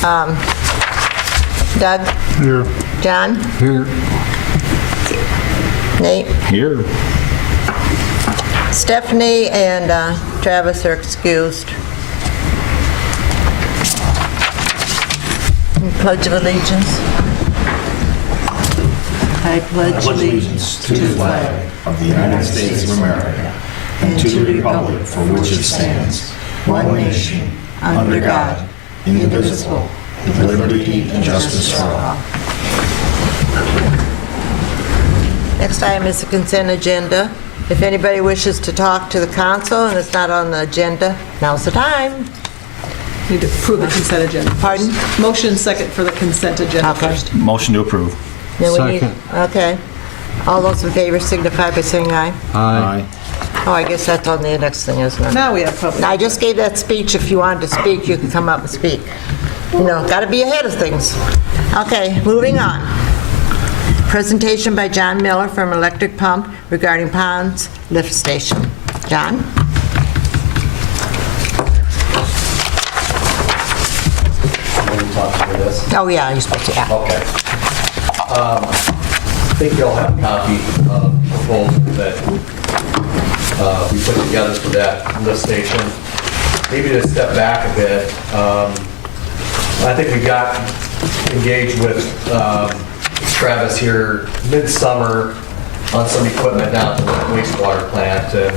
Doug? Here. John? Here. Nate? Here. Stephanie and Travis are excused. Pledge of Allegiance. I pledge allegiance to the flag of the United States of America and to the republic for which it stands, one nation, under God, indivisible, with liberty and justice for all. Next item is the consent agenda. If anybody wishes to talk to the council and it's not on the agenda, now's the time. Need to approve the consent agenda. Pardon? Motion second for the consent agenda Okay. first. Motion to approve. Then we need- Second. Okay. All those in favor signify by saying aye. Aye. Oh, I guess that's on the next thing, isn't it? Now we have public. I just gave that speech. If you wanted to speak, you can come up and speak. You know, got to be ahead of things. Okay, moving on. Presentation by John Miller from Electric Pump regarding Ponds Lift Station. John? Oh, yeah, you're supposed to, yeah. Okay. I think you'll have a copy of the proposal that we put together for that lift station. Maybe to step back a bit, I think we got engaged with Travis here mid-summer on some equipment down to the wastewater plant and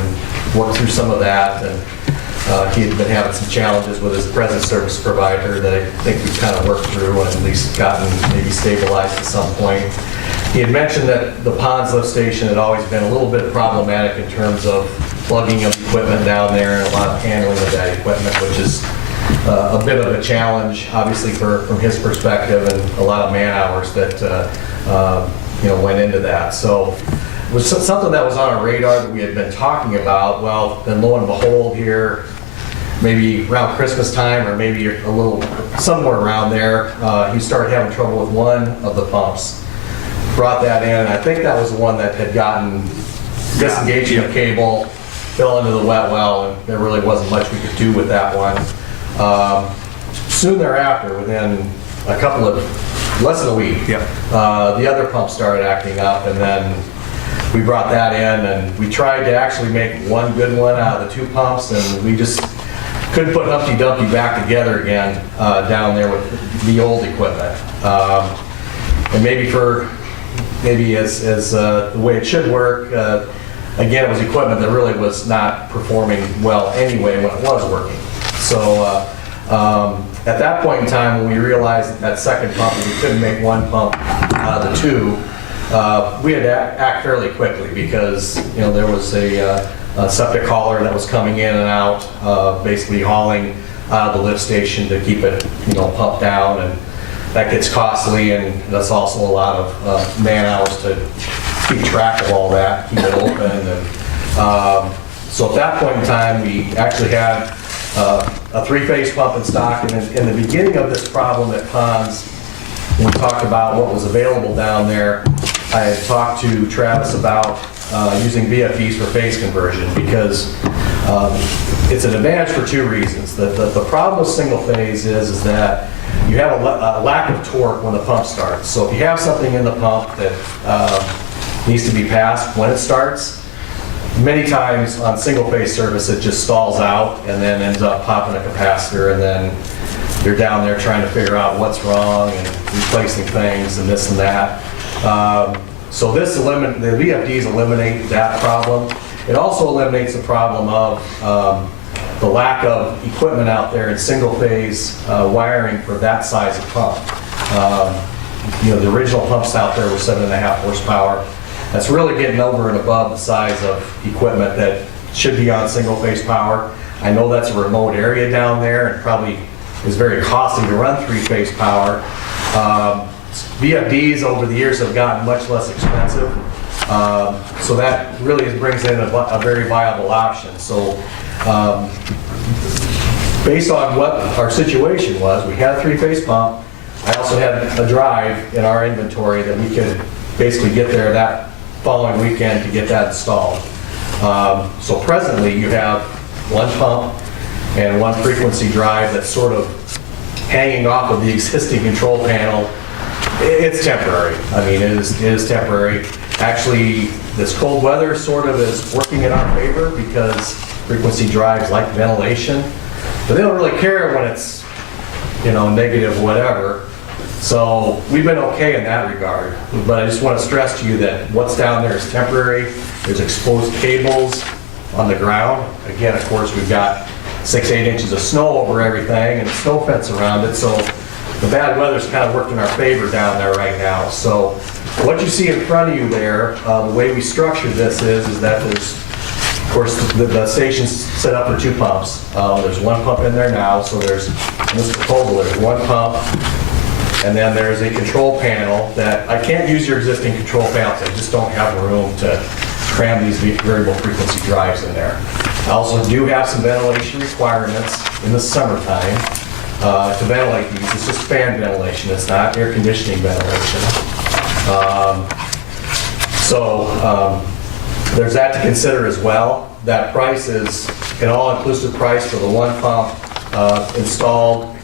worked through some of that. And he had been having some challenges with his present service provider that I think we've kind of worked through and at least gotten maybe stabilized at some point. He had mentioned that the Ponds lift station had always been a little bit problematic in terms of plugging of equipment down there and a lot of handling of that equipment, which is a bit of a challenge, obviously, from his perspective, and a lot of man hours that went into that. So it was something that was on our radar that we had been talking about. Well, then lo and behold, here, maybe around Christmas time, or maybe a little somewhere around there, he started having trouble with one of the pumps. Brought that in. I think that was the one that had gotten disengaged from the cable, fell into the wet well, and there really wasn't much we could do with that one. Soon thereafter, within a couple of, less than a week, the other pump started acting up, and then we brought that in, and we tried to actually make one good one out of the two pumps, and we just couldn't put Humpty Dumpty back together again down there with the old equipment. And maybe as the way it should work, again, it was equipment that really was not performing well anyway when it was working. So at that point in time, when we realized that second pump, we couldn't make one pump out of the two, we had to act fairly quickly because there was a septic hauler that was coming in and out, basically hauling out of the lift station to keep it pumped down, and that gets costly, and that's also a lot of man hours to keep track of all that, keep it open. And so at that point in time, we actually had a three-phase pump in stock. And in the beginning of this problem at Ponds, when we talked about what was available down there, I had talked to Travis about using VFDs for phase conversion, because it's an advantage for two reasons. The problem with single phase is that you have a lack of torque when the pump starts. So if you have something in the pump that needs to be passed when it starts, many times on single phase service it just stalls out and then ends up popping a capacitor, and then you're down there trying to figure out what's wrong and replacing things and this and that. So the VFDs eliminate that problem. It also eliminates the problem of the lack of equipment out there in single phase wiring for that size of pump. The original pumps out there were 7.5 horsepower. That's really getting over and above the size of equipment that should be on single phase power. I know that's a remote area down there and probably is very costly to run three-phase power. VFDs over the years have gotten much less expensive. So that really brings in a very viable option. So based on what our situation was, we had a three-phase pump. I also had a drive in our inventory that we could basically get there that following weekend to get that installed. So presently you have one pump and one frequency drive that's sort of hanging off of the existing control panel, it's temporary. I mean, it is temporary. Actually, this cold weather sort of is working in our favor because frequency drives like ventilation, but they don't really care when it's, negative whatever. So we've been okay in that regard. But I just want to stress to you that what's down there is temporary. There's exposed cables on the ground. Again, of course, we've got 6-8 inches of snow over everything and a snow fence around it. So the bad weather's kind of worked in our favor down there right now. So what you see in front of you there, the way we structured this is that there's, of course, the station's set up for 2 pumps. There's 1 pump in there now, so there's, in this proposal, there's 1 pump, and then there's a control panel that, I can't use your existing control panels, I just don't have room to cram these variable frequency drives in there. I also do have some ventilation requirements in the summertime to ventilate these. It's just fan ventilation, it's not air conditioning ventilation. There's that to consider as well. That price is an all-inclusive price for the 1 pump installed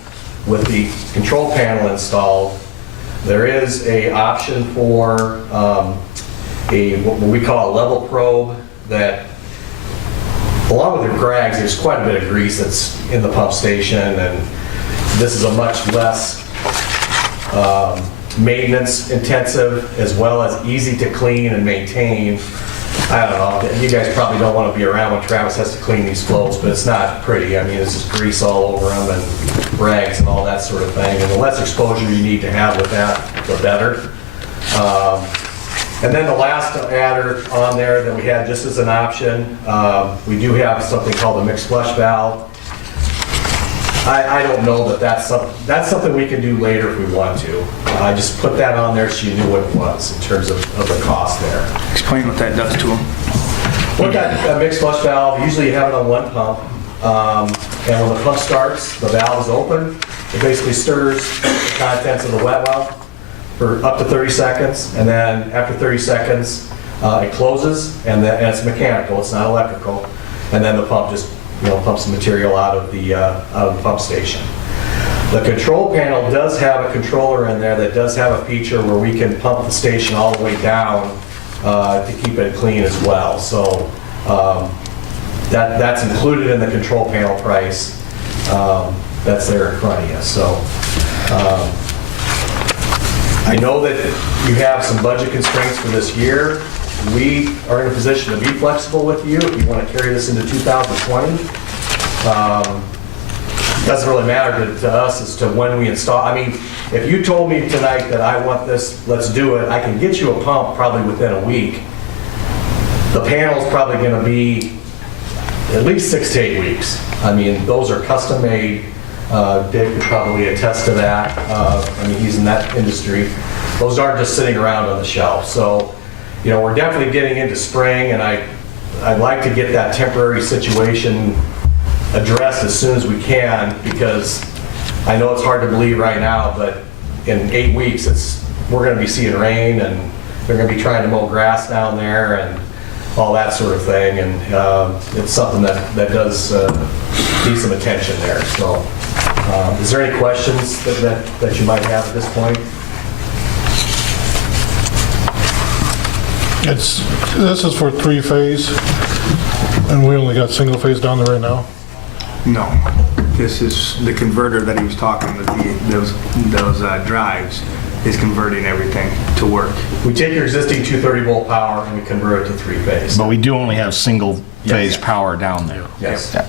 with the control panel installed. There is a option for what we call a level probe that, along with the grags, there's quite a bit of grease that's in the pump station, and this is a much less maintenance intensive as well as easy to clean and maintain. I don't know, you guys probably don't want to be around when Travis has to clean these floats, but it's not pretty. I mean, it's just grease all over them and rags and all that sort of thing. And the less exposure you need to have with that, the better. And then the last adder on there that we had just as an option, we do have something called a mixed flush valve. I don't know that's something we can do later if we want to. I just put that on there so you knew what it was in terms of the cost there. Explain what that does to them. What that mixed flush valve, usually you have it on 1 pump, and when the pump starts, the valve is open. It basically stirs the contents of the wet well for up to 30 seconds, and then after 30 seconds, it closes, and it's mechanical, it's not electrical, and then the pump just pumps the material out of the pump station. The control panel does have a controller in there that does have a feature where we can pump the station all the way down to keep it clean as well. So that's included in the control panel price. That's there in front of you. So I know that you have some budget constraints for this year. We are in a position to be flexible with you if you want to carry this into 2020. Doesn't really matter to us as to when we install. I mean, if you told me tonight that I want this, let's do it, I can get you a pump probably within a week. The panel's probably going to be at least 6 to 8 weeks. I mean, those are custom made. Dave could probably attest to that. I mean, he's in that industry. Those aren't just sitting around on the shelf. So, we're definitely getting into spring, and I'd like to get that temporary situation addressed as soon as we can, because I know it's hard to believe right now, but in 8 weeks, we're going to be seeing rain, and they're going to be trying to mow grass down there and all that sort of thing, and it's something that does need some attention there. So, is there any questions that you might have at this point? This is for 3-phase, and we only got single phase down there right now. No, this is the converter that he was talking about. Those drives is converting everything to work. We take your existing 230 volt power and we convert it to 3-phase. But we do only have single phase Yes. power down there. Yes. Yeah.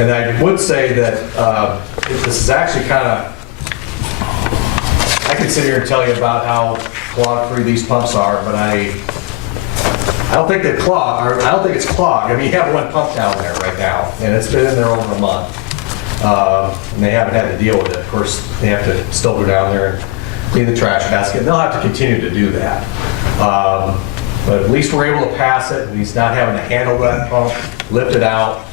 And I would say that this is actually kind of, I could sit here and tell you about how clog-free these pumps are, but I don't think they're clogged, or I don't think it's clogged. I mean, you have 1 pump down there right now, and it's been in there over a month. And they haven't had to deal with it. Of course, they have to still go down there and clean the trash basket. And they'll have to continue to do that. But at least we're able to pass it, and he's not having to handle that pump, lift it out,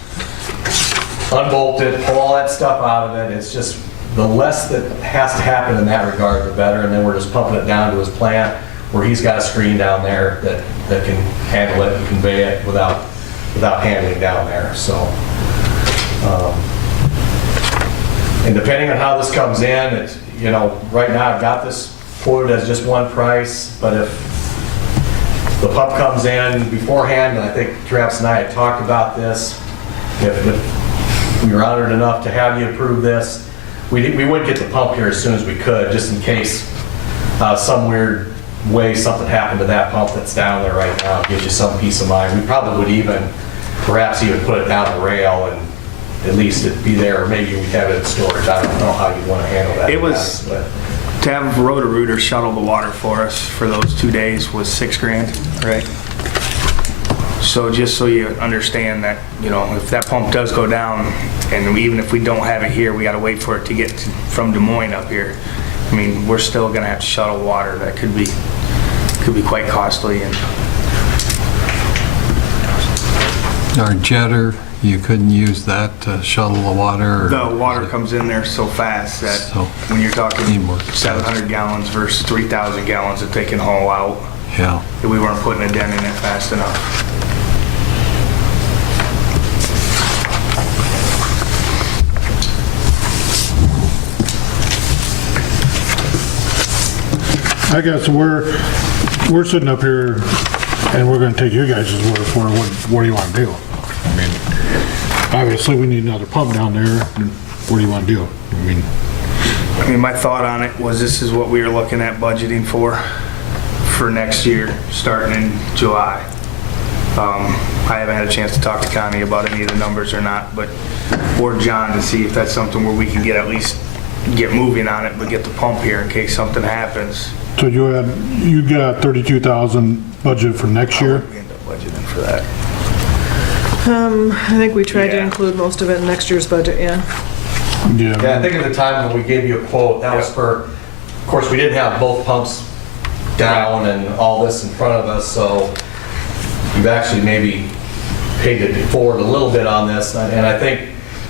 unbolt it, pull all that stuff out of it. It's just the less that has to happen in that regard, the better. And then we're just pumping it down to his plant where he's got a screen down there that can handle it and convey it without handling down there. So And depending on how this comes in, it's, you know, right now I've got this quoted as just one price, but if the pump comes in beforehand, and I think Travis and I had talked about this, if we were honored enough to have you approve this, we would get the pump here as soon as we could, just in case some weird way something happened to that pump that's down there right now. It gives you some peace of mind. We probably would perhaps even put it down the rail and at least it'd be there, or maybe we'd have it in storage. I don't know how you'd want to handle that. It was, to have Roto-Rooter shuttle the water for us for those 2 days was $6,000, right? So just so you understand that, you know, if that pump does go down, and even if we don't have it here, we got to wait for it to get from Des Moines up here. I mean, we're still going to have to shuttle water. That could be quite costly. And Our jetter, you couldn't use that to shuttle the water? Or the water comes in there so fast that So, when you're talking need more 700 gallons versus 3,000 gallons that they can haul out, Yeah. we weren't putting a dent in it fast enough. I guess we're sitting up here and we're gonna take your guys' word for it. What do you wanna do? I mean, obviously we need another pump down there. What do you wanna do? I mean, my thought on it was this is what we were looking at budgeting for next year, starting in July. I haven't had a chance to talk to Connie about any of the numbers or not, or John to see if that's something where we can at least get moving on it, but get the pump here in case something happens. So you got 32,000 budget for next year? We end up budgeting for that. I think we tried to Yeah. include most of it in next year's budget, yeah. Yeah, I think at the time when we gave you a quote, that was for, of course, we didn't have both pumps down and all this in front of us, so you've actually maybe paid it forward a little bit on this. And I think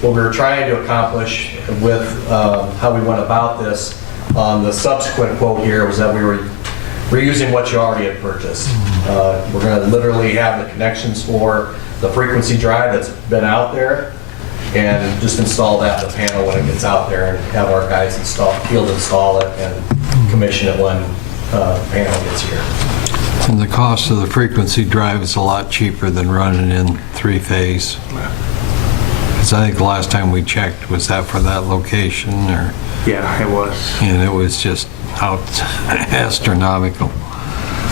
what we were trying to accomplish with how we went about this on the subsequent quote here was that we were reusing what you already had purchased. We're going to literally have the connections for the frequency drive that's been out there and just install that in the panel when it gets out there and have our guys field install it and commission it when panel gets here. And the cost of the frequency drive is a lot cheaper than running in three-phase. Because I think the last time we checked, was that for that location, or? Yeah, it was. And it was just out astronomical.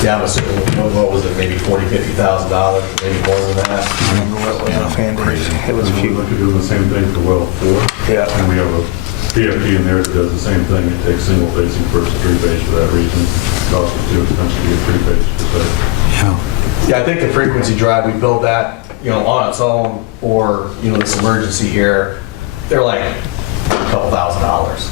Yeah, what was it, maybe $40,000, $50,000, maybe more than that? I remember what it was offhand. It was a We few. look at doing the same thing for well 4. Yeah. And we have a PFD in there that does the same thing. It takes single phasing versus three phase for that reason. It costs us too expensive to get three phase per se. Yeah. Yeah, I think the frequency drive, we built that, you know, on its own for, you know, this emergency here. They're like a couple $1,000s.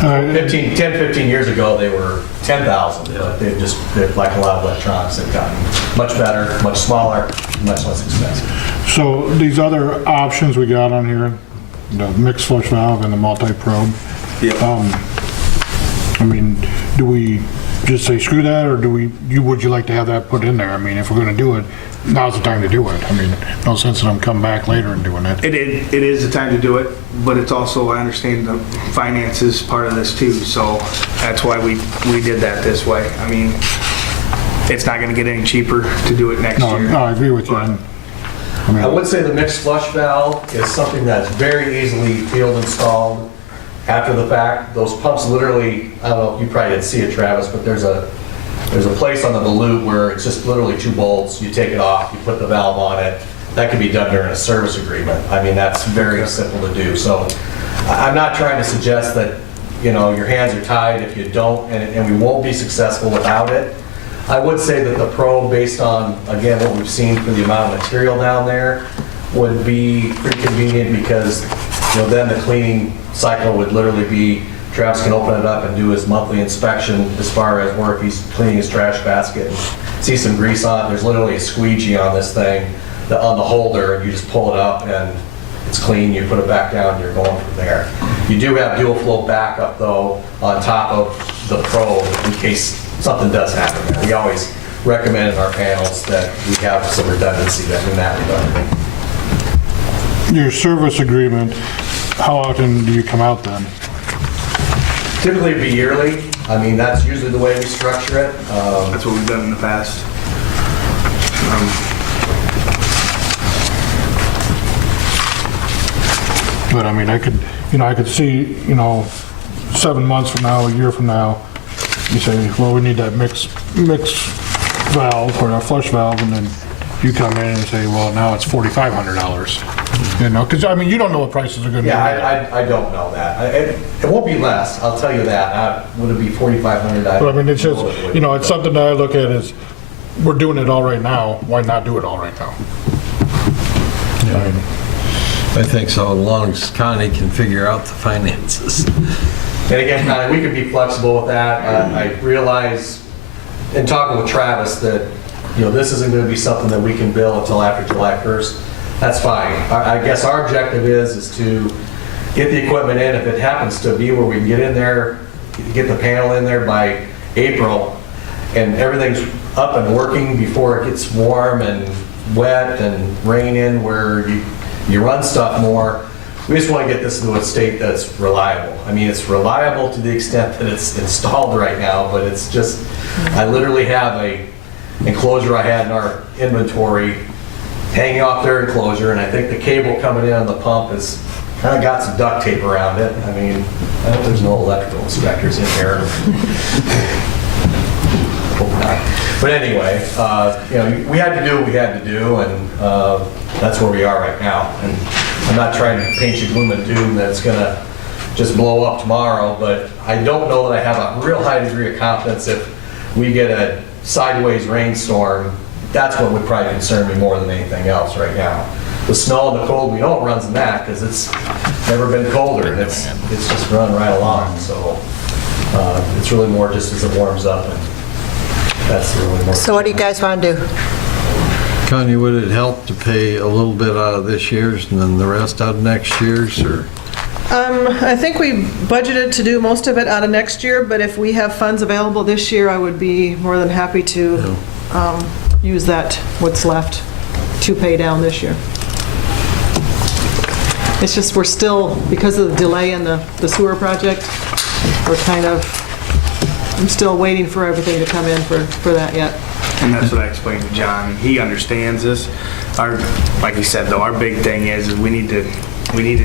I mean, 10, 15 years ago, they were 10,000, but they're like a lot of electronics, they've gotten much better, much smaller, much less expensive. So these other options we got on here, the mixed flush valve and the multi-probe. I mean, do we just say screw that, or would you like to have that put in there? I mean, if we're gonna do it, now's the time to do it. I mean, no sense in them coming back later and doing it. It is the time to do it, but it's also, I understand the finances part of this too, so that's why we did that this way. I mean, it's not gonna get any cheaper to do it next year. No, I agree with you. I would say the mixed flush valve is something that's very easily field installed after the fact. Those pumps literally, I don't know if you probably didn't see it, Travis, but there's a place on the volute where it's just literally 2 bolts. You take it off, you put the valve on it. That can be done during a service agreement. I mean, that's very simple to do. So I'm not trying to suggest that, you know, your hands are tied if you don't, and we won't be successful without it. I would say that the probe, based on, again, what we've seen for the amount of material down there, would be pretty convenient because, you know, then the cleaning cycle would literally be, Travis can open it up and do his monthly inspection as far as where if he's cleaning his trash basket and see some grease on it. There's literally a squeegee on this thing, on the holder, and you just pull it up and it's clean, you put it back down, and you're going from there. You do have dual flow backup though on top of the probe in case something does happen there. We always recommend in our panels that we have some redundancy in that regard. your service agreement, how often do you come out then? Typically it'd be yearly. I mean, that's usually the way we structure it. That's what we've done in the past. But I mean, I could see, 7 months from now, a year from now, you say, well, we need that mix valve or that flush valve, and then you come in and say, well, now it's $4,500. Because I mean, you don't know what prices are going to be. Yeah, I don't know that. It won't be less, I'll tell you that. Would it be $4,500? But I mean, it's just, it's something that I look at as, we're doing it all right now, why not do it all right now? I mean, I think so, as long as Connie can figure out the finances. And again, Connie, we could be flexible with that. I realize, in talking with Travis, that, this isn't going to be something that we can bill until after July 1st. That's fine. I guess our objective is to get the equipment in. If it happens to be where we can get in there, get the panel in there by April, and everything's up and working before it gets warm and wet and rain in where you run stuff more. We just want to get this into a state that's reliable. I mean, it's reliable to the extent that it's installed right now, but it's just, I literally have a enclosure I had in our inventory hanging off their enclosure, and I think the cable coming in on the pump has kind of got some duct tape around it. I mean, I hope there's no electrical inspectors in here. Hope not. But anyway, we had to do what we had to do, and that's where we are right now. And I'm not trying to paint you gloom and doom that it's going to just blow up tomorrow, but I don't know that I have a real high degree of confidence if we get a sideways rainstorm. That's what would probably concern me more than anything else right now. The snow and the cold, we know it runs in that because it's never been colder, and it's just run right along. So it's really more just as it warms up, and that's really more. So what do you guys want to do? Connie, would it help to pay a little bit out of this year's and then the rest out of next year's, or? I think we budgeted to do most of it out of next year, but if we have funds available this year, I would be more than happy to use that, what's left, to pay down this year. It's just we're still, because of the delay in the sewer project, I'm still waiting for everything to come in for that yet. And that's what I explained to John. He understands this. Like he said, though, our big thing is we need to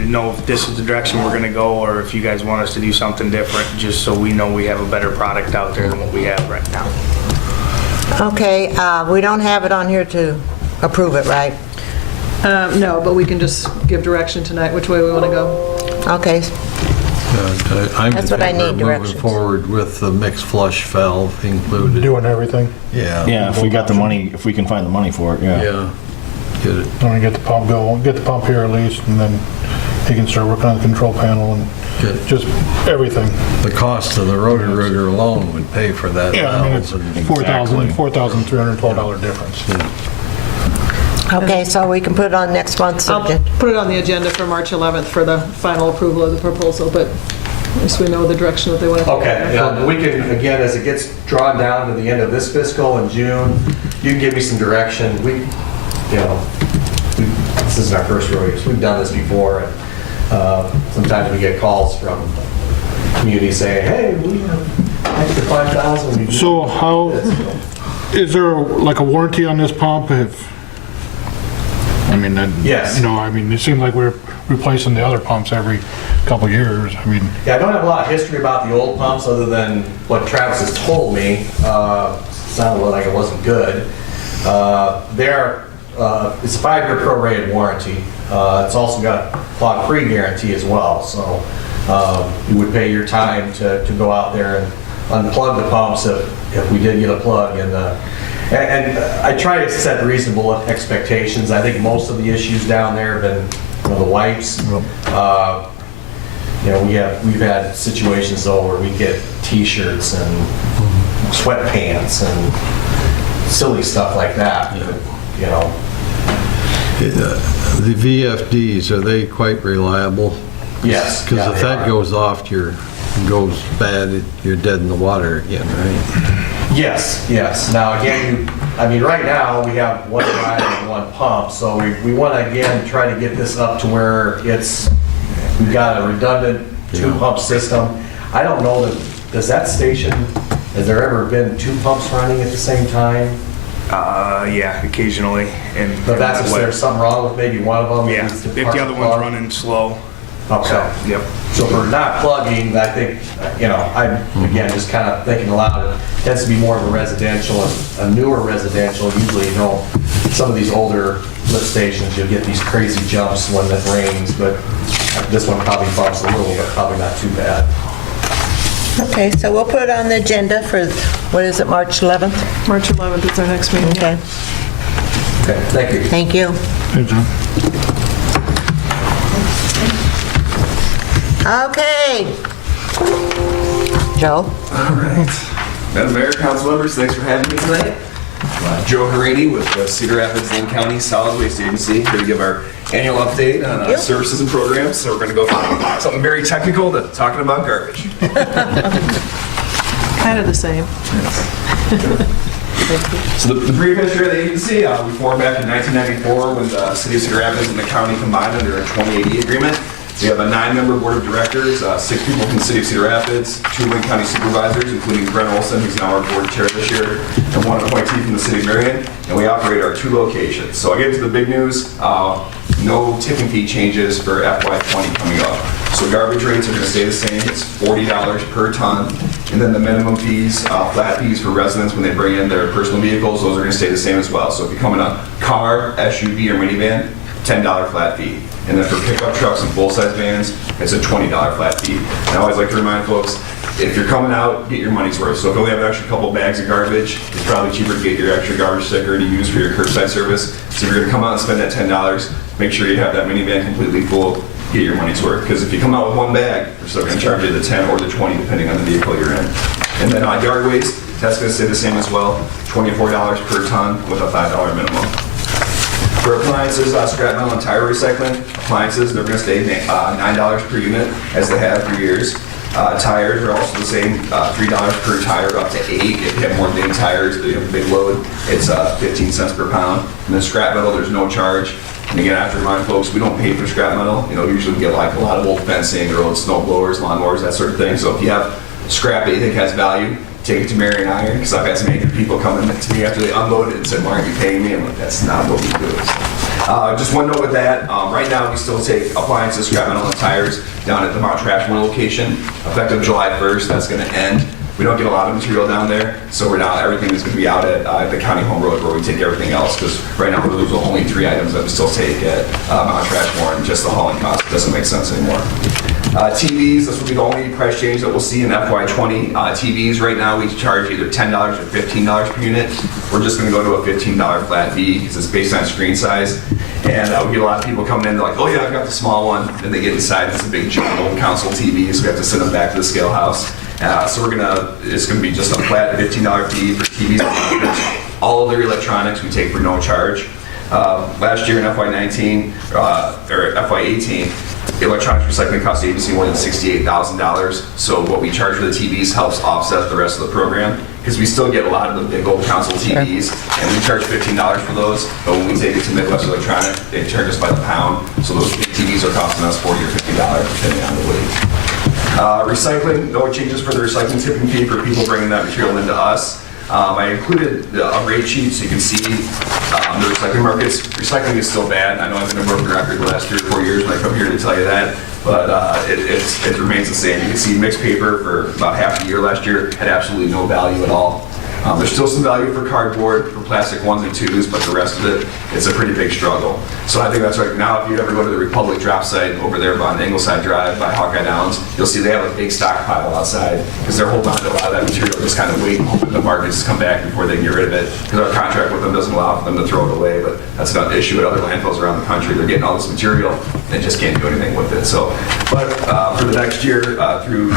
know if this is the direction we're going to go, or if you guys want us to do something different, just so we know we have a better product out there than what we have right now. Okay, we don't have it on here to approve it, right? No, but we can just give direction tonight, which way we want to go. Okay, I'm That's what I need, moving directions. forward with the mixed flush valve included. doing everything. Yeah. Yeah, if we got the money, if we can find the money for it, yeah. Yeah. Get it. Then we get the pump get the pump here at least, and then he can start working on the control panel and Good. just everything. The cost of the rotor alone would pay for that. Yeah, I mean, it's valve and- $4,312 difference. okay, so we can put it on next month's I'll agenda. put it on the agenda for March 11th for the final approval of the proposal, but at least we know the direction that they want to go. Okay, yeah, we can, again, as it gets drawn down to the end of this fiscal in June, you can give me some direction. This is our first rodeo, so we've done this before, and sometimes we get calls from communities saying, hey, we have extra 5,000. So how, is there like a warranty on this pump? Yes. It seems like we're replacing the other pumps every couple years. Yeah, I don't have a lot of history about the old pumps other than what Travis has told me. Sounded like it wasn't good. It's a 5-year prorated warranty. It's also got clog-free guarantee as well. So you would pay your time to go out there and unplug the pumps if we did get a plug in the. And I try to set reasonable expectations. I think most of the issues down there have been the wipes. We've had situations though where we get T-shirts and sweatpants and silly stuff like that. The VFDs, are they quite reliable? Yes. Because yeah, if they that are. goes off, goes bad, you're dead in the water again, right? Yes, yes. Now, again, right now, we have one line and one pump, so we want to, again, try to get this up to where we've got a redundant two-pump system. I don't know does that station, has there ever been two pumps running at the same time? Yeah, occasionally. But that's if there's something wrong with maybe one of them? Yeah, if the other one's running slow. Okay. So, yep. So for not plugging, I think, I'm, again, just kind of thinking aloud, it tends to be more of a residential, a newer residential. Usually, some of these older lift stations, you'll get these crazy jumps when it rains, but this one probably bumps a little, but probably not too bad. Okay, so we'll put it on the agenda for, what is it, March 11th? March 11th is our next meeting. Okay, Okay, thank you. thank you. Hey, John. Okay. Joe? All right. Madam Mayor, council members, thanks for having me tonight. Joe Horaney with the Cedar Rapids, Linn County Solid Waste Agency, here to give our annual update on Yep. services and programs. So we're going to go from something very technical to talking about garbage. Kind of the same. So the brief history of the agency, we formed back in 1994 when the city of Cedar Rapids and the county combined under a 2080 agreement. We have a 9-member board of directors, 6 people from the city of Cedar Rapids, 2 Linn County supervisors, including Brent Olson, who's now our board chair this year, and 1 appointee from the city of Marion, and we operate our 2 locations. So I get to the big news, no tipping fee changes for FY20 coming up. So garbage rates are going to stay the same, it's $40 per ton, and then the minimum fees, flat fees for residents when they bring in their personal vehicles, those are going to stay the same as well. So if you come in a car, SUV, or minivan, $10 flat fee. And then for pickup trucks and full-size vans, it's a $20 flat fee. And I always like to remind folks, if you're coming out, get your money's worth. So if you only have an extra couple bags of garbage, it's probably cheaper to get your extra garbage sticker to use for your curbside service. So if you're gonna come out and spend that $10, make sure you have that minivan completely full, get your money's worth. Because if you come out with 1 bag, they're still gonna charge you the 10 or the 20, depending on the vehicle you're in. And then on yard waste, that's gonna stay the same as well, $24 per ton with a $5 minimum. For appliances, scrap metal and tire recycling, appliances, they're going to stay $9 per unit as they have for years. Tires are also the same, $3 per tire up to 8. If you have more big tires, you have a big load, it's 15 cents per pound. And then scrap metal, there's no charge. And again, I have to remind folks, we don't pay for scrap metal. Usually we get like a lot of old fencing or old snow blowers, lawnmowers, that sort of thing. So if you have scrap that you think has value, take it to Marion Iron, because I've had some angry people come in to me after they unload it and said, why aren't you paying me? I'm like, that's not what we do. Just one note with that, right now we still take appliances, scrap metal, and tires down at the Mount Trashmore location. Effective July 1st, that's going to end. We don't get a lot of material down there, so everything is going to be out at the county home road where we take everything else, because right now those are only 3 items that we still take at Mount Trashmore, and just the hauling cost doesn't make sense anymore. TVs, this will be the only price change that we'll see in FY20. TVs right now we charge either $10 or $15 per unit. We're just going to go to a $15 flat fee because it's based on screen size. And we get a lot of people coming in, they're like, oh yeah, I've got the small one. Then they get inside, and it's a big giant council TV, so we have to send them back to the scale house. So it's going to be just a flat $15 fee for TVs. All of their electronics we take for no charge. Last year in FY19, or FY18, the electronics recycling cost the agency more than $68,000. So what we charge for the TVs helps offset the rest of the program, because we still get a lot of the big old council TVs, and we charge $15 for those. But when we take it to Midwest Electronic, they charge us by the pound. So those big TVs are costing us $40 or $50, depending on the weight. Recycling, no changes for the recycling tipping fee for people bringing that material into us. I included a rate sheet so you can see the recycling markets. Recycling is still bad. I know I've been a broken record the last 3 or 4 years when I come here to tell you that, but it remains the same. You can see mixed paper for about half the year last year had absolutely no value at all. There's still some value for cardboard, for plastic 1s and 2s, but the rest of it, it's a pretty big struggle. So I think that's right. Now, if you ever go to the Republic drop site over there on Ingleside Drive by Hawkeye Downs, you'll see they have a big stockpile outside because they're holding on to a lot of that material, just kind of waiting, hoping the markets come back before they can get rid of it. Because our contract with them doesn't allow for them to throw it away, but that's not an issue at other landfills around the country. They're getting all this material and they just can't do anything with it. So, but for the next year through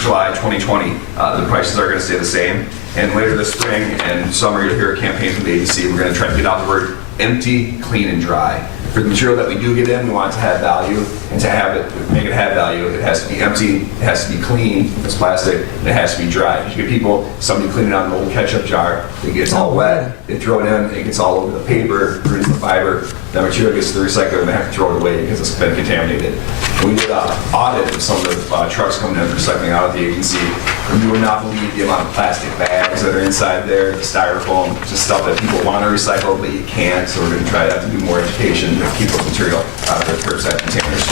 July 2020, the prices are going to stay the same. And later this spring and summer, you'll hear a campaign from the agency. We're going to try to get out the word empty, clean, and dry. For the material that we do get in, we want it to have value, and to have it, make it have value, it has to be empty, it has to be clean, it's plastic, and it has to be dry. You get people, somebody cleaning out an old ketchup jar, it gets all wet, they throw it in, it gets all over the paper, ruins the fiber, that material gets to the recycler, and they have to throw it away because it's been contaminated. We did an audit of some of the trucks coming in recycling out of the agency, and you would not believe the amount of plastic bags that are inside there, the styrofoam, just stuff that people want to recycle, but you can't, so we're going to try to do more education to keep those material out of their curbside containers.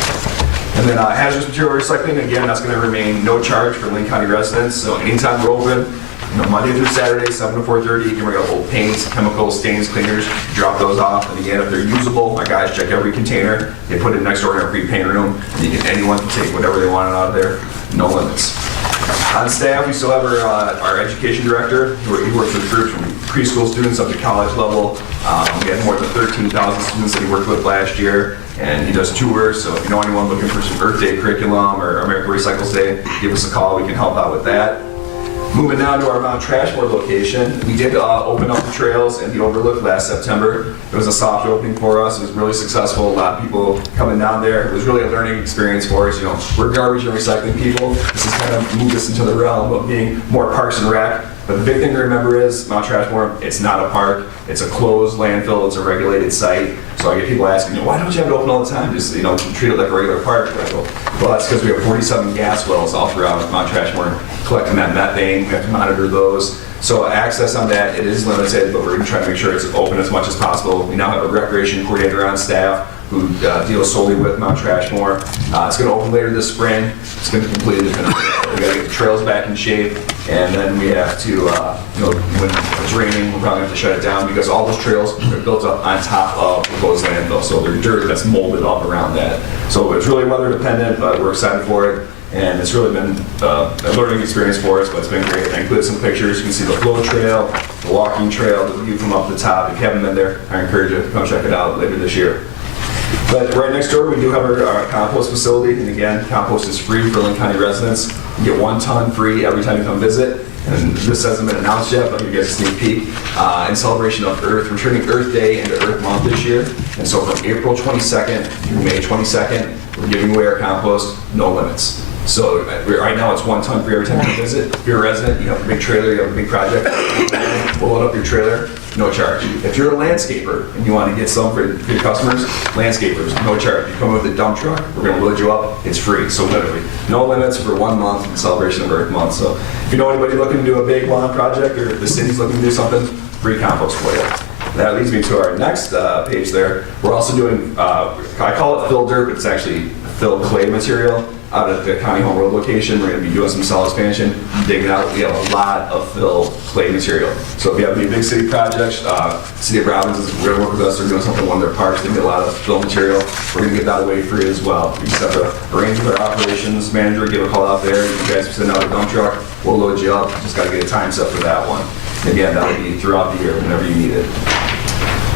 And then hazardous material recycling, again, that's going to remain no charge for Linn County residents, so anytime we're open, Monday through Saturday, 7 to 4:30, you can bring up old paints, chemicals, stains, cleaners, drop those off. And again, if they're usable, my guys check every container. They put it next door in our free paint room. And anyone can take whatever they want out of there, no limits. On staff, we still have our education director. He works with groups from preschool students up to college level. We had more than 13,000 students that he worked with last year. And he does tours, so if you know anyone looking for some Earth Day curriculum or American Recycles Day, give us a call. We can help out with that. Moving down to our Mount Trashmore location, we did open up the trails in the Overlook last September. It was a soft opening for us. It was really successful. A lot of people coming down there. It was really a learning experience for us. You know, we're garbage and recycling people. This has kind of moved us into the realm of being more Parks and Rec. But the big thing to remember is Mount Trashmore, it's not a park. It's a closed landfill. It's a regulated site. So I get people asking, why don't you have it open all the time? Just, treat it like a regular park. Well, that's because we have 47 gas wells all throughout Mount Trashmore collecting that methane. We have to monitor those. So access on that, it is limited, but we're going to try to make sure it's open as much as possible. We now have a recreation coordinator on staff who deals solely with Mount Trashmore. It's going to open later this spring. It's going to be completely different. We got to get the trails back in shape, and then we have to, when it's raining, we're probably have to shut it down because all those trails are built up on top of the closed landfill, so they're dirt that's molded up around that. So it's really weather dependent, but we're excited for it. And it's really been a learning experience for us, but it's been great. I included some pictures. You can see the flow trail, the walking trail, the view from up the top. If you haven't been there, I encourage you to come check it out later this year. But right next door, we do have our compost facility. And again, compost is free for Linn County residents. You get 1 ton free every time you come visit. And this hasn't been announced yet, but you get a sneak peek. In celebration of Earth, we're turning Earth Day into Earth Month this year. And so from April 22nd through May 22nd, we're giving away our compost, no limits. So right now it's 1 ton free every time you visit. If you're a resident, you have a big trailer, you have a big project, we'll load up your trailer, no charge. If you're a landscaper and you want to get some for your customers, landscapers, no charge. You come with a dump truck, we're going to load you up, it's free. So literally, no limits for 1 month in celebration of Earth Month. So if you know anybody looking to do a big lawn project or if the city's looking to do something, free compost for you. That leads me to our next page there. We're also doing, I call it fill dirt, but it's actually fill clay material. Out at the County Home Road location, we're going to be doing some cell expansion, digging out. We have a lot of fill clay material. So if you have any big city projects, City of Robbins is going to work with us. They're doing something in one of their parks. They get a lot of fill material. We're going to get that away free as well. We just have to arrange with our operations manager, give a call out there. You guys send out a dump truck, we'll load you up. Just got to get a time set for that one. And again, that'll be throughout the year whenever you need it.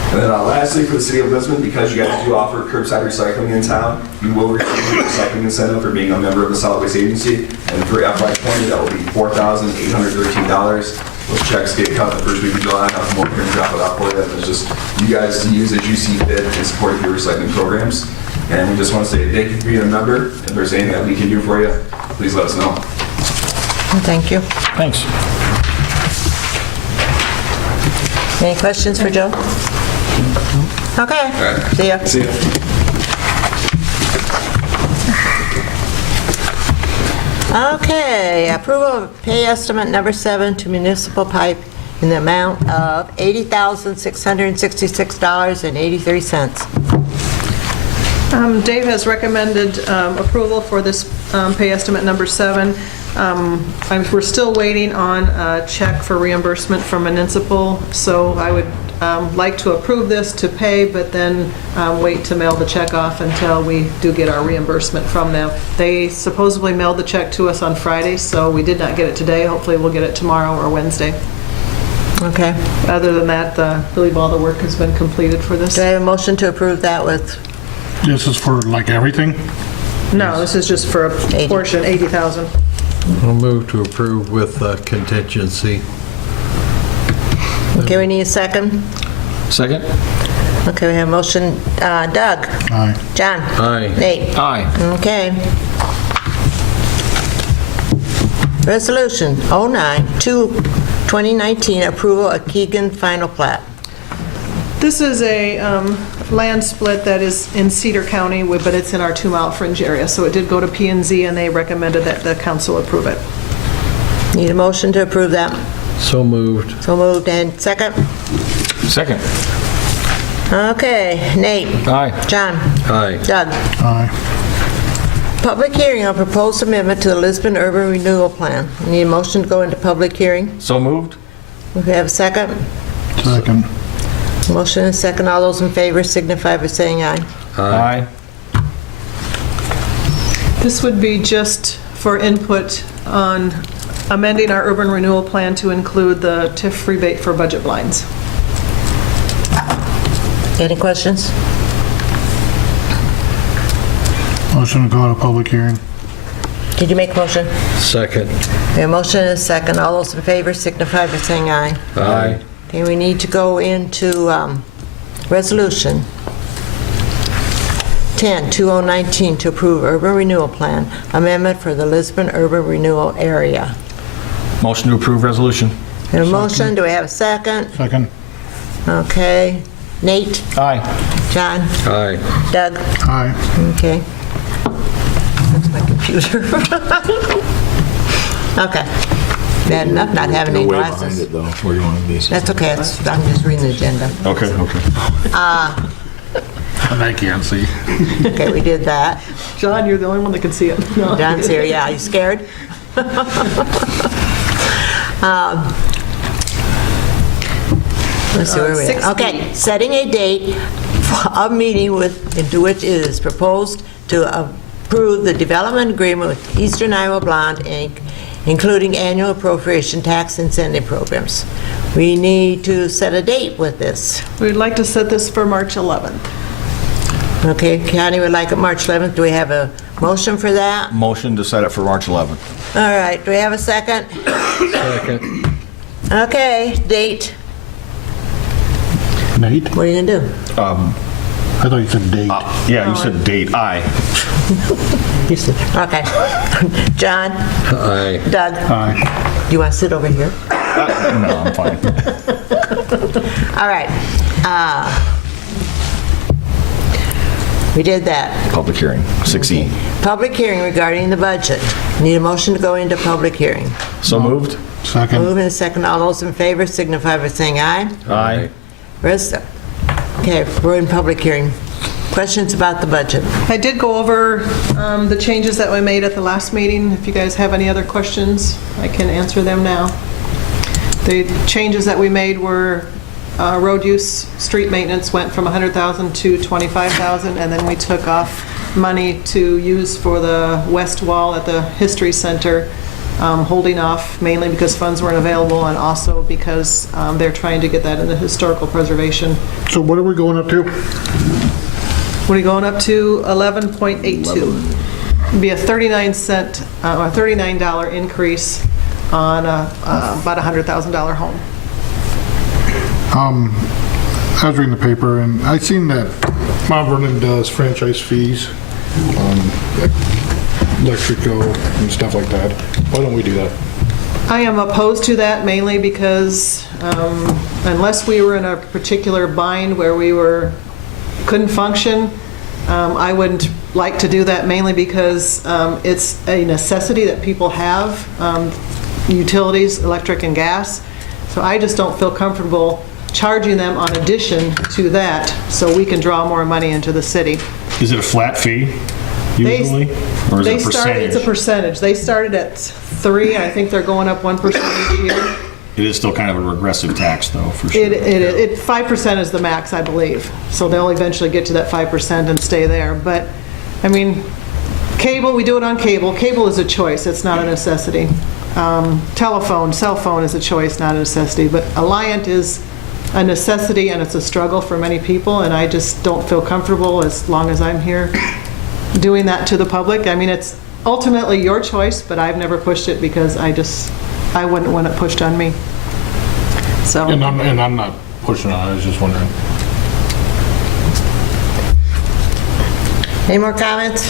And then lastly, for the City of Lisbon, because you guys do offer curbside recycling in town, you will receive a recycling incentive for being a member of the Solid Waste Agency. And for FY20, that will be $4,813. Those checks get cut the first week of July. I'll come over here and drop it out for you. And it's just you guys to use as you see fit in support of your recycling programs. And we just want to say thank you for being a member. If there's anything that we can do for you, please let us know. Thank you. Thanks. Any questions for Joe? Okay. right. See ya. See ya. Okay, approval of pay estimate number 7 to Municipal Pipe in the amount of $80,666.83. Dave has recommended approval for this pay estimate number 7. We're still waiting on a check for reimbursement from Municipal, so I would like to approve this to pay, but then wait to mail the check off until we do get our reimbursement from them. They supposedly mailed the check to us on Friday, so we did not get it today. Hopefully we'll get it tomorrow or Wednesday. Okay. Other than that, I believe all the work has been completed for this. Do I have a motion to approve that with? This is for like everything? No, this is just for a 80. portion, 80,000. I'll move to approve with contingency. Okay, we need a second. Second? Okay, we have a motion. Doug? Aye. John? Aye. Nate? Aye. Okay. Resolution 09-2019, approval of Keegan final plat. This is a land split that is in Cedar County, but it's in our 2-mile fringe area. So it did go to P&Z, and they recommended that the council approve it. Need a motion to approve that? So moved. So moved, and second? Second. Okay, Nate? Aye. John? Aye. Doug? Aye. Public hearing on proposed amendment to the Lisbon Urban Renewal Plan. Need a motion to go into public hearing? So moved? We have a second? Second. Motion and second. All those in favor signify by saying aye. Aye. This would be just for input on amending our urban renewal plan to include the TIF rebate for budget blinds. Any questions? Motion to go to public hearing. Did you make a motion? Second. We have a motion and a second. All those in favor signify by saying aye. Aye. Okay, we need to go into resolution 10-2019 to approve urban renewal plan amendment for the Lisbon urban renewal area. Motion to approve resolution. We have a motion. Do we have a second? Second. Okay. Nate? Aye. John? Aye. Doug? Aye. Okay. That's my computer. Okay. Bad enough not having any You're way behind glasses. it, though, where you want to be. That's okay. I'm just reading the agenda. Okay, okay. And I can't see. Okay, we did that. John, you're the only one that can see it. No. John's here. Yeah, you scared? Let's see where we're at. 6B. Okay, setting a date for a meeting into which it is proposed to approve the development agreement with Eastern Iowa Blonde, Inc., including annual appropriation tax incentive programs. We need to set a date with this. We'd like to set this for March 11th. Okay, County would like it March 11th. Do we have a motion for that? Motion to set it for March 11th. All right, do we have a second? Second. Okay, date. Nate? What are you gonna do? I thought you said date. Yeah, you said date, aye. You said, okay. John? Aye. Doug? Aye. Do you want to sit over here? No, I'm fine. All right. We did that. Public hearing, 6E. Public hearing regarding the budget. Need a motion to go into public hearing. So moved? Second. Move in a second. All those in favor signify by saying aye. Aye. Okay, we're in public hearing. Questions about the budget? I did go over the changes that we made at the last meeting. If you guys have any other questions, I can answer them now. The changes that we made were road use, street maintenance went from $100,000 to $25,000, and then we took off money to use for the west wall at the History Center, holding off mainly because funds weren't available and also because they're trying to get that in the historical preservation. So what are we going up to? What are you going up to? 11.82. It'd be a 39-cent, or $39 increase on about a $100,000 home. I was reading the paper and I seen that Mount Vernon does franchise fees on electrical and stuff like that. Why don't we do that? I am opposed to that mainly because unless we were in a particular bind where we couldn't function, I wouldn't like to do that mainly because it's a necessity that people have, utilities, electric and gas. So I just don't feel comfortable charging them on addition to that so we can draw more money into the city. Is it a flat fee usually? Or is it a percentage? It's a percentage. They started at 3. I think they're going up 1% each year. It is still kind of a regressive tax though, for sure. 5% is the max, I believe. So they'll eventually get to that 5% and stay there. But, I mean, cable, we do it on cable. Cable is a choice. It's not a necessity. Telephone, cell phone is a choice, not a necessity. But Alliant is a necessity and it's a struggle for many people. And I just don't feel comfortable as long as I'm here doing that to the public. I mean, it's ultimately your choice, but I've never pushed it because I wouldn't want it pushed on me. So. And I'm not pushing on it, I was just wondering. Any more comments?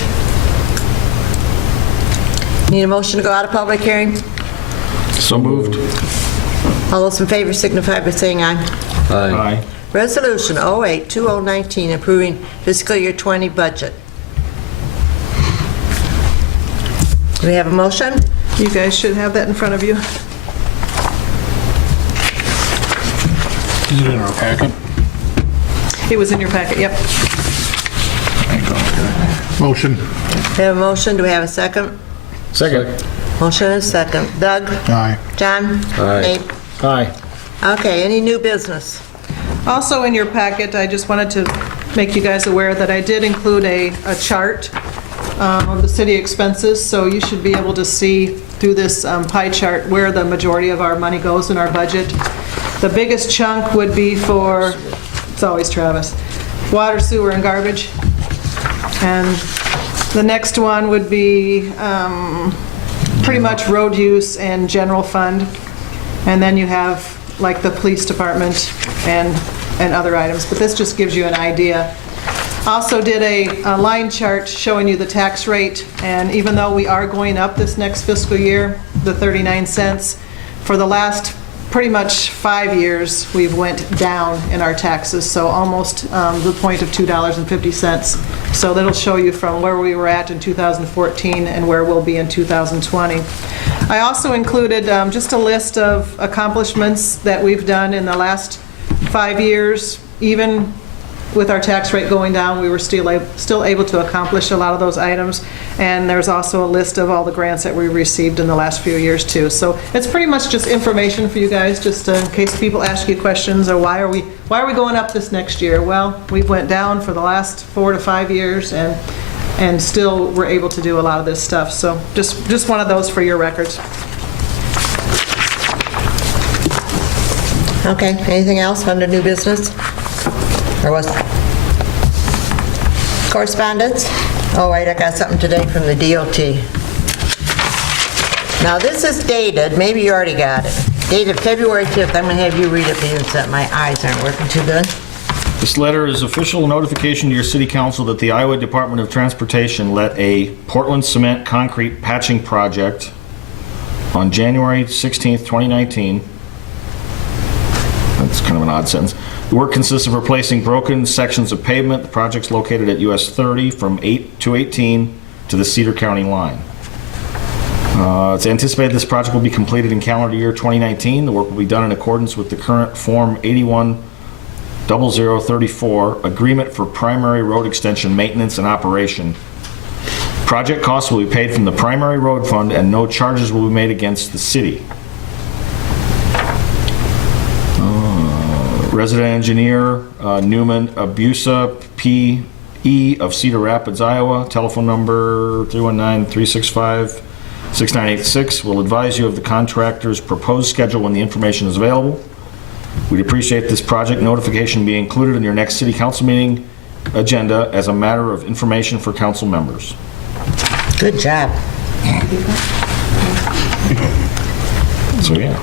Need a motion to go out of public hearing? So moved. All those in favor signify by saying aye. Aye. Resolution 08-2019, approving fiscal year 20 budget. Do we have a motion? You guys should have that in front of you. Is it in our packet? It was in your packet, yep. Motion. We have a motion. Do we have a second? Second. Motion and a second. Doug? Aye. John? Aye. Nate? Aye. Okay, any new business? Also in your packet, I just wanted to make you guys aware that I did include a chart of the city expenses, so you should be able to see through this pie chart where the majority of our money goes in our budget. The biggest chunk would be for, it's always Travis, water, sewer, and garbage. And the next one would be pretty much road use and general fund. And then you have like the police department and other items, but this just gives you an idea. Also did a line chart showing you the tax rate, and even though we are going up this next fiscal year, the 39 cents, for the last pretty much 5 years, we've went down in our taxes, so almost the point of $2.50. So that'll show you from where we were at in 2014 and where we'll be in 2020. I also included just a list of accomplishments that we've done in the last 5 years. Even with our tax rate going down, we were still able to accomplish a lot of those items. And there's also a list of all the grants that we received in the last few years too. So it's pretty much just information for you guys, just in case people ask you questions or why are we going up this next year? Well, we went down for the last 4 to 5 years and still we're able to do a lot of this stuff. So just one of those for your records. Okay, anything else under new business? Or was correspondence? Oh, wait, I got something today from the DOT. Now, this is dated, maybe you already got it, dated February 5th. I'm going to have you read it because my eyes aren't working too good. This letter is official notification to your city council that the Iowa Department of Transportation let a Portland cement concrete patching project on January 16th, 2019. That's kind of an odd sentence. The work consists of replacing broken sections of pavement. The project's located at US 30 from 218 to the Cedar County line. It's anticipated this project will be completed in calendar year 2019. The work will be done in accordance with the current Form 810034 Agreement for Primary Road Extension Maintenance and Operation. Project costs will be paid from the primary road fund and no charges will be made against the city. Resident engineer Newman Abusa P.E. of Cedar Rapids, Iowa. Telephone number 319-365-6986 will advise you of the contractor's proposed schedule when the information is available. We'd appreciate this project notification be included in your next city council meeting agenda as a matter of information for council members. Good job. So, yeah.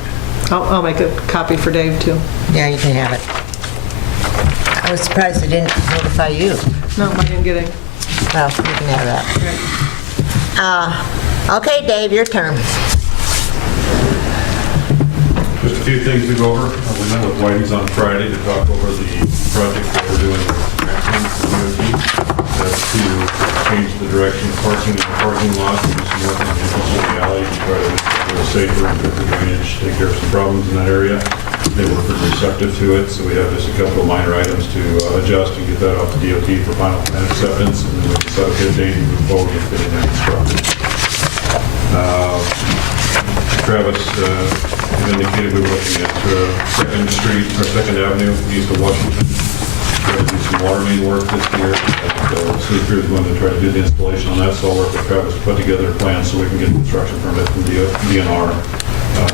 I'll make a copy for Dave too. Yeah, you can have it. I was surprised they didn't notify you. No, I didn't get it. Well, you can have that. Okay, Dave, your turn. Just a few things to go over. We met with Whitey's on Friday to talk over the project that we're doing with Maxine for DOT. That's to change the direction of parking in the parking lot, and do some work on the entrance of the alley to try to make it safer and good for drainage, take care of some problems in that area. They were pretty receptive to it, so we have just a couple of minor items to adjust and get that off the DOT for final plan acceptance, and then we can set a bid date and move forward with getting that constructed. Travis indicated we were looking at 2nd Street, or 2nd Avenue, east of Washington. We're going to do some water main work this year. City crew is going to try to do the installation on that, so I'll work with Travis to put together a plan so we can get a construction permit from DNR.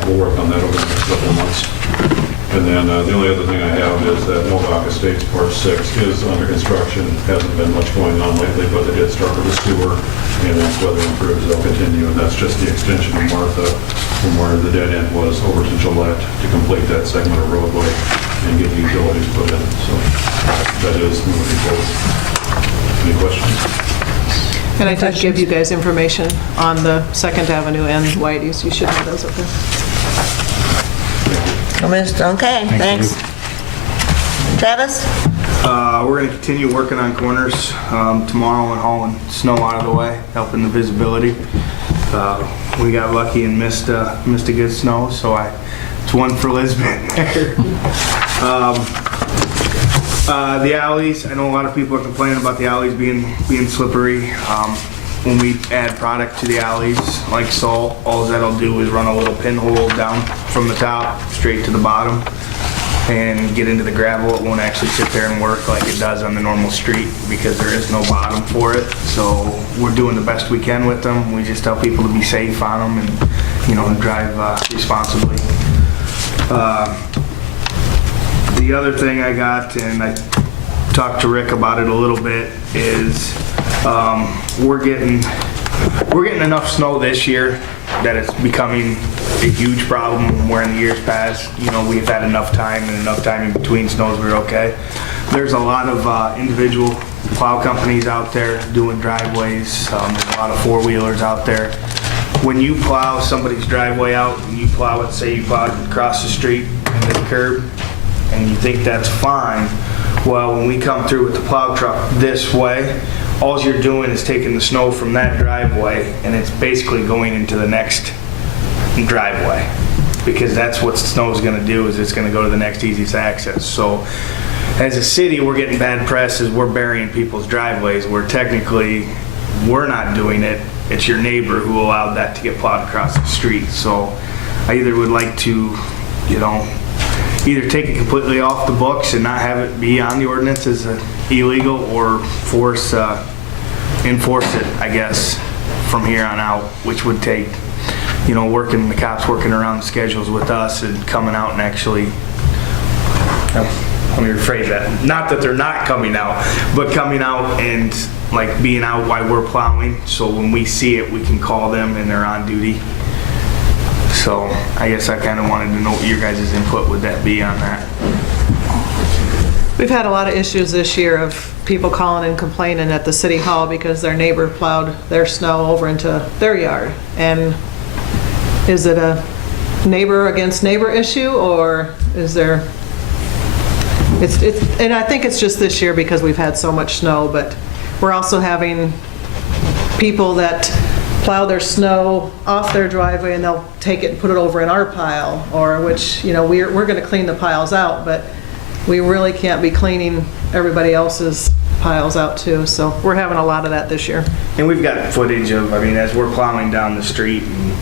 We'll work on that over the next couple of months. And then the only other thing I have is that Mohawk Estates Part 6 is under construction. Hasn't been much going on lately, but they did start with the sewer, and as weather improves, they'll continue. And that's just the extension of Martha from where the dead end was over to Gillette to complete that segment of roadway and get the utilities put in. So that is moving forward. Any questions? And I did give you guys information on the 2nd Avenue and Whitey's. You should have those up there. Okay, thanks. Travis? We're gonna continue working on corners tomorrow and hauling snow out of the way, helping the visibility. We got lucky and missed a good snow, so it's one for Lisbon. The alleys, I know a lot of people are complaining about the alleys being slippery. When we add product to the alleys, like salt, all that'll do is run a little pinhole down from the top straight to the bottom and get into the gravel. It won't actually sit there and work like it does on the normal street because there is no bottom for it. So we're doing the best we can with them. We just tell people to be safe on them and, drive responsibly. The other thing I got, and I talked to Rick about it a little bit, is we're getting enough snow this year that it's becoming a huge problem, where in the years past, we've had enough time in between snows, we're okay. There's a lot of individual plow companies out there doing driveways. There's a lot of four-wheelers out there. When you plow somebody's driveway out, and you plow it, say you plowed it across the street into the curb, and you think that's fine, well, when we come through with the plow truck this way, all you're doing is taking the snow from that driveway and it's basically going into the next driveway, because that's what snow is going to do, is it's going to go to the next easiest access. So as a city, we're getting bad press as we're burying people's driveways, where technically we're not doing it. It's your neighbor who allowed that to get plowed across the street. So I either would like to, either take it completely off the books and not have it be on the ordinance as illegal, or enforce it, I guess, from here on out, which would take, the cops working around the schedules with us and coming out and actually, let me rephrase that, not that they're not coming out, but coming out and being out while we're plowing, so when we see it, we can call them and they're on duty. So I guess I kind of wanted to know what your guys' input would that be on that. We've had a lot of issues this year of people calling and complaining at the city hall because their neighbor plowed their snow over into their yard. And is it a neighbor against neighbor issue, or is there, and I think it's just this year because we've had so much snow, but we're also having people that plow their snow off their driveway and they'll take it and put it over in our pile, or which, we're going to clean the piles out, but we really can't be cleaning everybody else's piles out too. So we're having a lot of that this year. And we've got footage of, as we're plowing down the street, and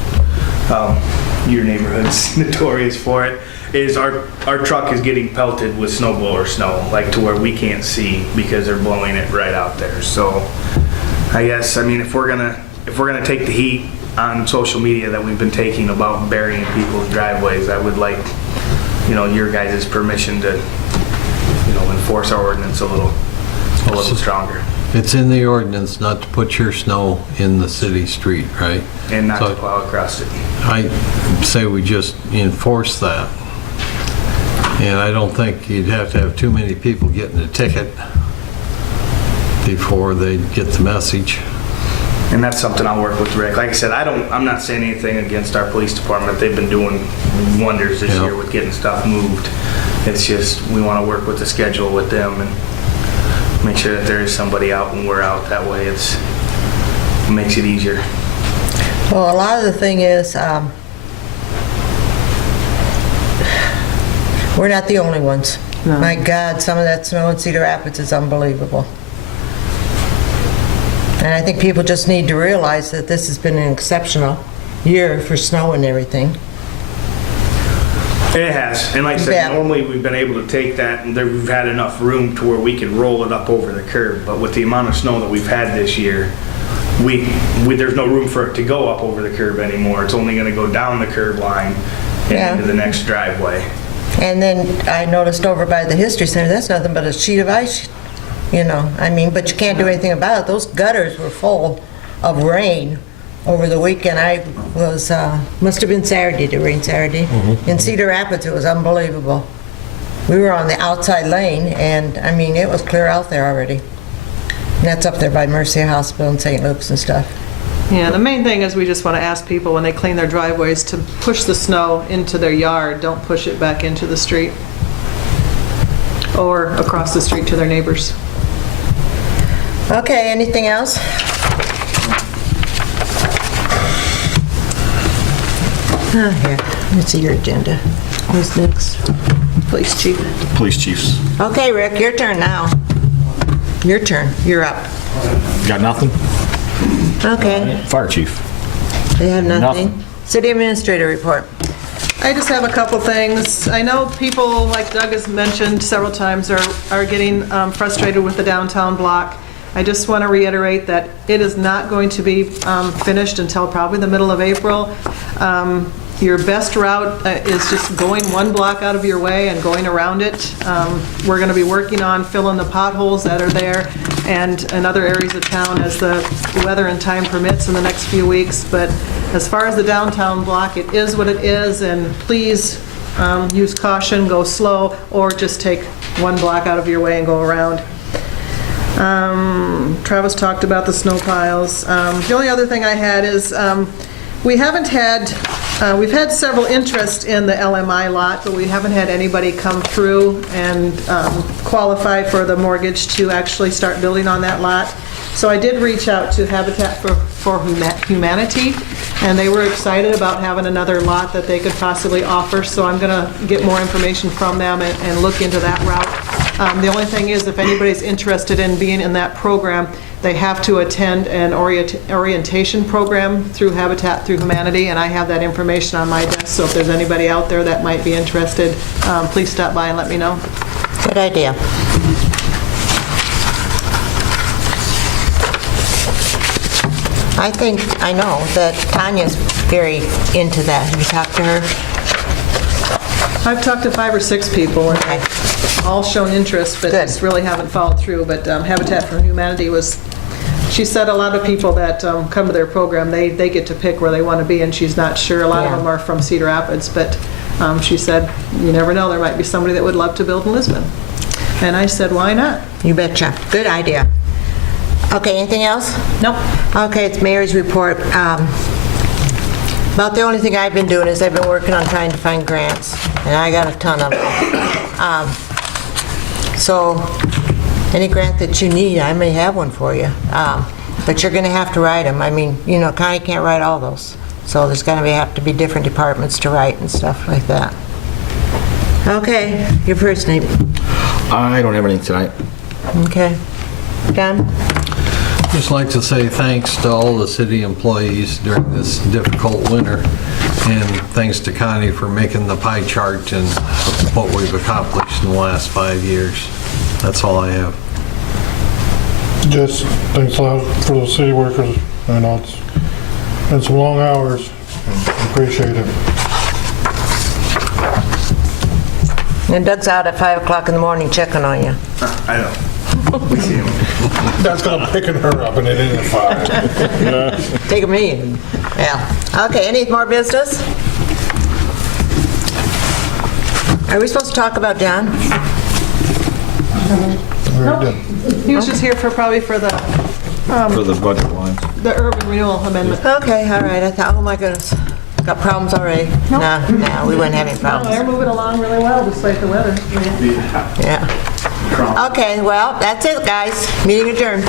your neighborhood's notorious for it, is our truck is getting pelted with snowblower snow, to where we can't see because they're blowing it right out there. So I guess, if we're gonna take the heat on social media that we've been taking about burying people's driveways, I would like, your guys' permission to, enforce our ordinance a little stronger. It's in the ordinance not to put your snow in the city street, right? And not to plow across it. I say we just enforce that. And I don't think you'd have to have too many people getting a ticket before they get the message. And that's something I'll work with Rick. Like I said, I'm not saying anything against our police department. They've been doing wonders this year with getting stuff moved. It's just, we want to work with the schedule with them and make sure that there is somebody out when we're out. That way it makes it easier. Well, a lot of the thing is, we're not the only ones. No. My God, some of that snow in Cedar Rapids is unbelievable. And I think people just need to realize that this has been an exceptional year for snow and everything. It has. And like I said, normally we've been able to take that and we've had enough room to where we can roll it up over the curb. But with the amount of snow that we've had this year, there's no room for it to go up over the curb anymore. It's only going to go down the curb line and into the next driveway. And then I noticed over by the History Center, that's nothing but a sheet of ice, but you can't do anything about it. Those gutters were full of rain over the weekend. I was, must have been Saturday, the rain Saturday. In Cedar Rapids, it was unbelievable. We were on the outside lane, and it was clear out there already. That's up there by Mercy Hospital and St. Luke's and stuff. Yeah, the main thing is we just want to ask people when they clean their driveways to push the snow into their yard, don't push it back into the street or across the street to their neighbors. Okay, anything else? Here, let's see your agenda. Who's next? Police chief. Police chiefs. Okay, Rick, your turn now. Your turn, you're up. Got nothing? Okay, Fire chief. they have nothing. Nothing. City administrator report. I just have a couple things. I know people, like Doug has mentioned several times, are getting frustrated with the downtown block. I just want to reiterate that it is not going to be finished until probably the middle of April. Your best route is just going one block out of your way and going around it. We're going to be working on filling the potholes that are there and in other areas of town as the weather and time permits in the next few weeks. But as far as the downtown block, it is what it is, and please use caution, go slow, or just take one block out of your way and go around. Travis talked about the snow piles. The only other thing I had is we've had several interests in the LMI lot, but we haven't had anybody come through and qualify for the mortgage to actually start building on that lot. So I did reach out to Habitat for Humanity, and they were excited about having another lot that they could possibly offer, so I'm going to get more information from them and look into that route. The only thing is, if anybody's interested in being in that program, they have to attend an orientation program through Habitat through Humanity, and I have that information on my desk, so if there's anybody out there that might be interested, please stop by and let me know. Good idea. I know that Tanya's very into that. Have you talked to her? I've talked to 5 or 6 people, and Okay. all shown interest, but Good. just really haven't followed through. But Habitat for Humanity she said a lot of people that come to their program, they get to pick where they want to be, and she's not sure. A lot of Yeah. them are from Cedar Rapids, but she said, you never know, there might be somebody that would love to build in Lisbon. And I said, why not? You betcha. Good idea. Okay, anything else? Nope. Okay, it's Mary's report. About the only thing I've been doing is I've been working on trying to find grants, and I got a ton of them. So any grant that you need, I may have one for you. But you're going to have to write them. I mean, county can't write all those. So there's going to have to be different departments to write and stuff like that. Okay, your first name. I don't have anything tonight. Okay. John? Just like to say thanks to all the city employees during this difficult winter, and thanks to Connie for making the pie chart and what we've accomplished in the last 5 years. That's all I have. Just thanks a lot for the city workers. I know it's been some long hours. Appreciate it. And Doug's out at 5 o'clock in the morning checking on you. I know. We see him. That's gonna picking her up and it ain't a fire. Take me in. Yeah. Okay, any more business? Are we supposed to talk about John? Very good. He was just here probably for the For the budget lines. urban renewal amendment. Okay, all right. I thought, oh my goodness, got problems already. No, we wouldn't have any They're problems. moving along really well despite the weather. Yeah. Okay, well, that's it, guys. Meeting adjourned.